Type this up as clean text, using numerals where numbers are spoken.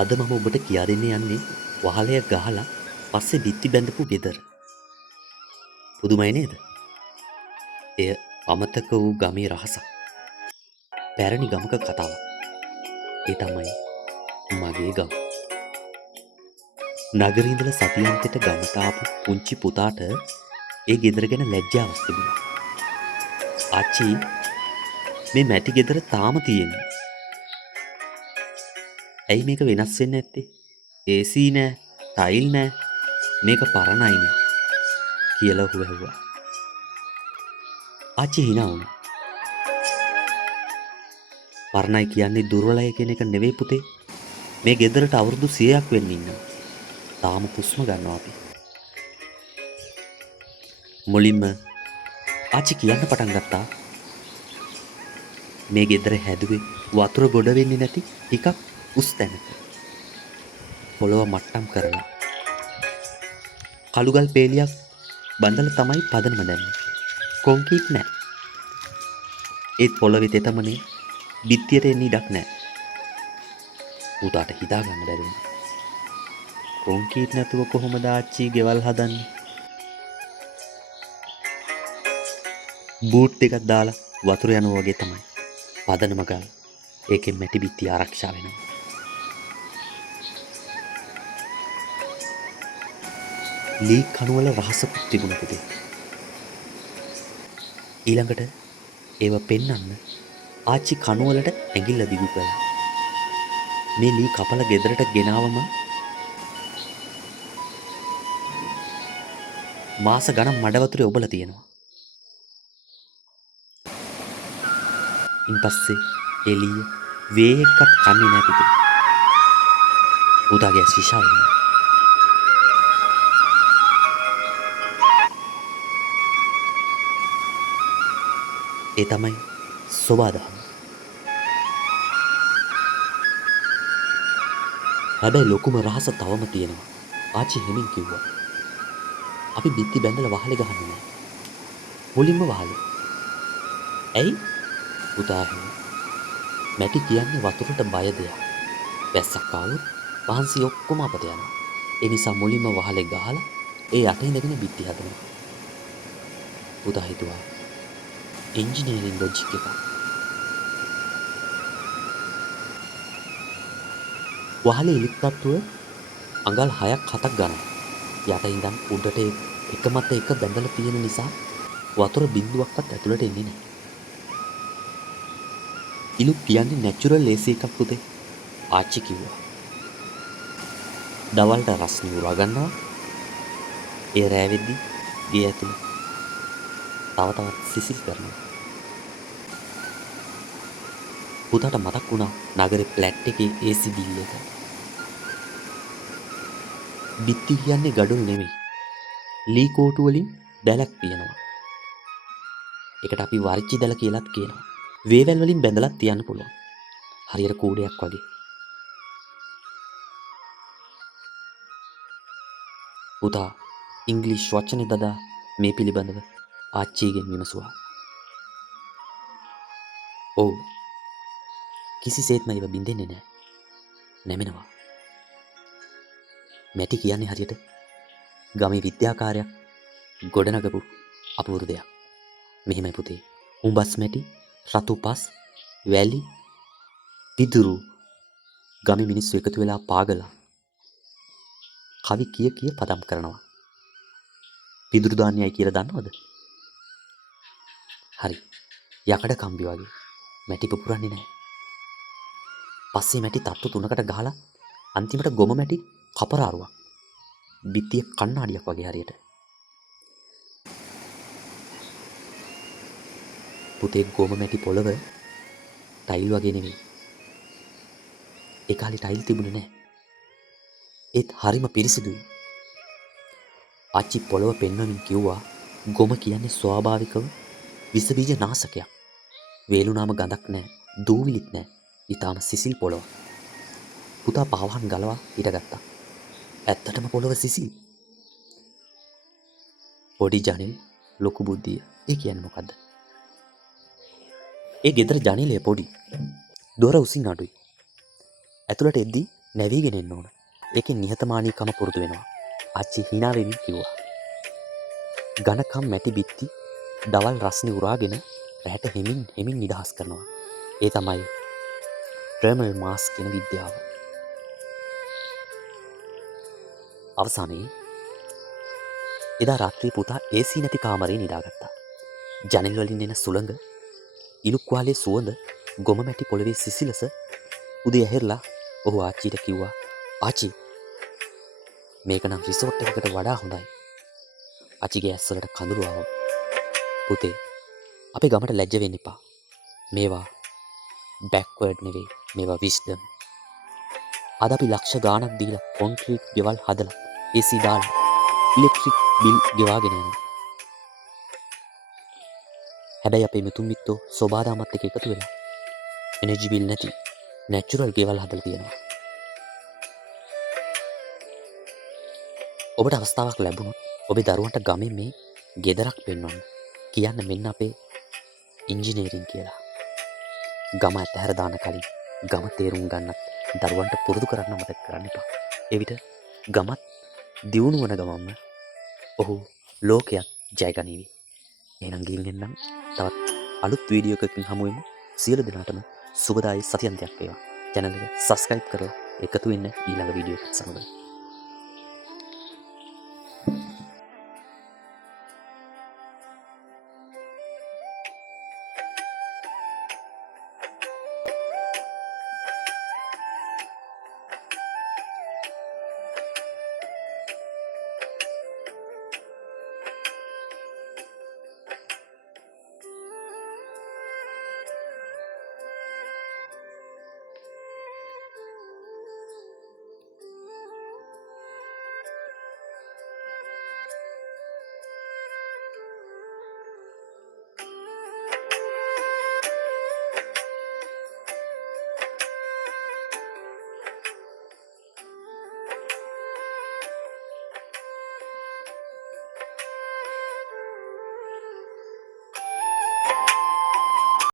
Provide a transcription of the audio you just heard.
අද මම ඔබට කියා දෙන්න යන්නේ වහලය ගහලා පස්සේ බිත්ති බැඳපු ගෙදර. පුදුමයි නේද? එය අමතක වූ ගමේ රහසක්. පැරණි ගමක කතාවක්. ඒ තමයි මගේ ගම. නගරේ ඉඳලා සතියන්තෙට ගමට ආපු පුංචි පුතාට ඒ ගෙදර ගැන ලැජ්ජාවක් තිබුණා. ආච්චි, මේ මැටි ගෙදර තාම තියෙන්නේ. ඇයි මේක වෙනස් වෙන්නේ නැත්තේ? AC නෑ, ටයිල් නෑ, මේක පරණයිනේ කියලා ඔහු ඇහුවා. ආච්චි hina වුණා. පරණයි කියන්නේ දුර්වලයි කියන එක නෙවෙයි පුතේ. මේ ගෙදරට අවුරුදු 100ක් වෙන්න ඉන්නවා. තාම හුස්ම ගන්නවා අපි. මුලින්ම ආච්චි කියන්න පටන් ගත්තා මේ ගෙදර හැදුවේ වතුර ගොඩ වෙන්නේ නැති ටිකක් උස් තැනක. පොළොව මට්ටම් කරලා කළුගල් පේලියක් බඳලා තමයි පදනම දැම්මේ. කොන්ක්‍රීට් නෑ. ඒත් පොළොවේ තෙතමනේ බිත්තියට එන්න ඉඩක් නෑ. පුතාට හිතා ගන්න බැරි වුණා. කොන්ක්‍රීට් නැතුව කොහොමද ආච්චි ගෙවල් හදන්නේ? බූට් එකක් දාලා වතුර යනවා වගේ තමයි පදනම ගාලා ඒකෙන් මැටි බිත්තිය ආරක්ෂා වෙනවා. ලී කණුවල රහසකුත් තිබුණා පුතේ. ඊළඟට ඒව පෙන්වන්න ආච්චි කණුවලට ඇඟිල්ල දිගු කළා. මේ ලී කපලා ගෙදරට ගෙනාවම මාස ගණන් මඩ වතුරේ ඔබලා තියෙනවා. ඉන්පස්සේ එළිය වේ එක්කත් කන්නේ නැහැ පුතේ. පුතාගේ ඇස් විශාල වුණා. ඒ තමයි සෝබාදහම. හැබැයි ලොකුම රහස තවම තියෙනවා. ආච්චි හෙමින් කිව්වා. අපි බිත්ති බැඳලා වහලේ ගහන්නේ නැහැ. මුලින්ම වහලේ. ඇයි? පුතා ඇහුවා. මැටි කියන්නේ වතුරට බය දෙයක්. වැස්සක් ආවොත් වහන්සි ඔක්කොම අපට යනවා. ඒ නිසා මුලින්ම වහලේ ගහලා ඒ යට ඉඳගෙන බිත්ති හදනවා. පුතා හිතුවා එන්ජිනියරින් ලොජික් එක. වහලේ ඉලික්කට්ටුව අඟල් 6ක් 7ක් ගන්නවා. යට ඉඳන් උඩට එකමත එක බැඳලා තියෙන නිසා වතුර බිඳුවක්වත් ඇතුළට එන්නේ නැහැ. ඉලුක් කියන්නේ නැචරල් AC එකක් පුතේ. ආච්චි කිව්වා. දවල්ට රස්නි උරා ගන්නවා. ඒ රෑ වෙද්දි ගේ ඇතුළේ තව තවත් සිසිල් කරනවා. පුතාට මතක් වුණා නගරේ ෆ්ලැට් එකේ AC බිල් එක. බිත්ති කියන්නේ ගඩොල් නෙමෙයි. ලී කෝටු වලින් දැලක් තියෙනවා. ඒකට අපි වරිච්චි දැල කියලාත් කියනවා. වේවැල් වලින් බැඳලා තියන්න පුළුවන්. හරියට කූඩයක් වගේ. පුතා ඉංග්‍රීසි වචන දදා මේ පිළිබඳව ආච්චිගෙන් විමසුවා. ඔව්. කිසිසේත්ම ඒව බින්දෙන්නේ නැහැ. නැමෙනවා. මැටි කියන්නේ හරියට ගමේ විද්‍යාකාරයක් ගොඩනගපු අපූර්ව දෙයක්. මෙහෙමයි පුතේ. උඹස් මැටි, රතු පස්, වැලි, පිදුරු ගමේ මිනිස්සු එකතු වෙලා පාගලා කවි කිය පදම් කරනවා. පිදුරු දාන්නේයි කියලා දන්නවද? හරි. යකඩ කම්බි වගේ. මැටි පුපුරන්නේ නැහැ. පස්සේ මැටි තට්ටු 3කට ගහලා අන්තිමට ගොම මැටි කපරාරුවක්. බිත්තිය කණ්ණාඩියක් වගේ හරියට. පුතේ ගොම මැටි පොළව ටයිල් වගේ නෙවෙයි. ඒ කාලේ ටයිල් තිබුණේ නැහැ. ඒත් හරිම පිරිසිදුයි. ආච්චි පොළව පෙන්වමින් කිව්වා ගොම කියන්නේ ස්වාභාවිකව විස බීජ නාශකයක්. වේලුනාම ගඳක් නැහැ, දූවිලිත් නැහැ. ඊටාම සිසිල් පොළව. පුතා පාවහන් ගලවා හිටගත්තා. ඇත්තටම පොළව සිසිල්. පොඩි ජනෙල් ලොකු බුද්ධිය. ඒ කියන්නේ මොකද්ද? ඒ ගෙදර ජනෙලය පොඩි. දොර උසින් අඩුයි. ඇතුළට එද්දී නැවීගෙන එන්න ඕන. ඒකෙන් නිහතමානීකම පුරුදු වෙනවා. ආච්චි hina වෙමින් කිව්වා. ඝනකම් මැටි බිත්ති දවල් රස්නේ උරාගෙන රැට හෙමින් නිදහස් කරනවා. ඒ තමයි ටර්මල් මාස් කියන විද්‍යාව. අවසානයේ එදා රාත්‍රී පුතා AC නැති කාමරේ නිදාගත්තා. ජනෙල් වලින් එන සුළඟ, ඉලුක්වාලේ සුවඳ, ගොම මැටි පොළවේ සිසිලස උදේ ඇහෙරලා ඔහු ආච්චිට කිව්වා, ආච්චි මේක නම් රිසෝට් එකකට වඩා හොඳයි. ආච්චිගේ ඇස්වලට කඳුළු ආවා. පුතේ අපේ ගමට ලැජ්ජ වෙන්න එපා. මේවා බෑක්වර්ඩ් නෙවෙයි, මේවා විස්ඩම්. අද අපි ලක්ෂ ගාණක් දීලා කොන්ක්‍රීට් ගෙවල් හදලා AC දාලා ඉලෙක්ට්‍රික් බිල් ගෙවාගෙන යනවා. හැබැයි අපේ මෙතුන් මිත්තෝ සෝබාදාමත් එක්ක එකතු වෙලා එනර්ජි බිල් නැති නැචරල් ගෙවල් හදලා තියෙනවා. ඔබට අවස්ථාවක් ලැබුණොත් ඔබේ දරුවන්ට ගමේ මේ ගෙදරක් පෙන්වන්න. කියන්න මෙන්න අපේ ඉංජිනේරින් කියලා. ගම ඇතහැර දාන කලින් ගම තේරුම් ගන්නත් දරුවන්ට පුරුදු කරන්න මතක කරන්න එපා. එවිට ගමත් දියුණු වන ගමන්ම ඔහු ලෝකයක් ජය ගනීවි. එහෙනම් ගිහින් එන්නම්. තවත් අලුත් වීඩියෝ එකකින් හමු වෙමු. සියලු දෙනාටම සුබදායි සතියන්තයක් වේවා. channel එක subscribe කරලා එකතු වෙන්න ඊළඟ වීඩියෝ එකත් සමග.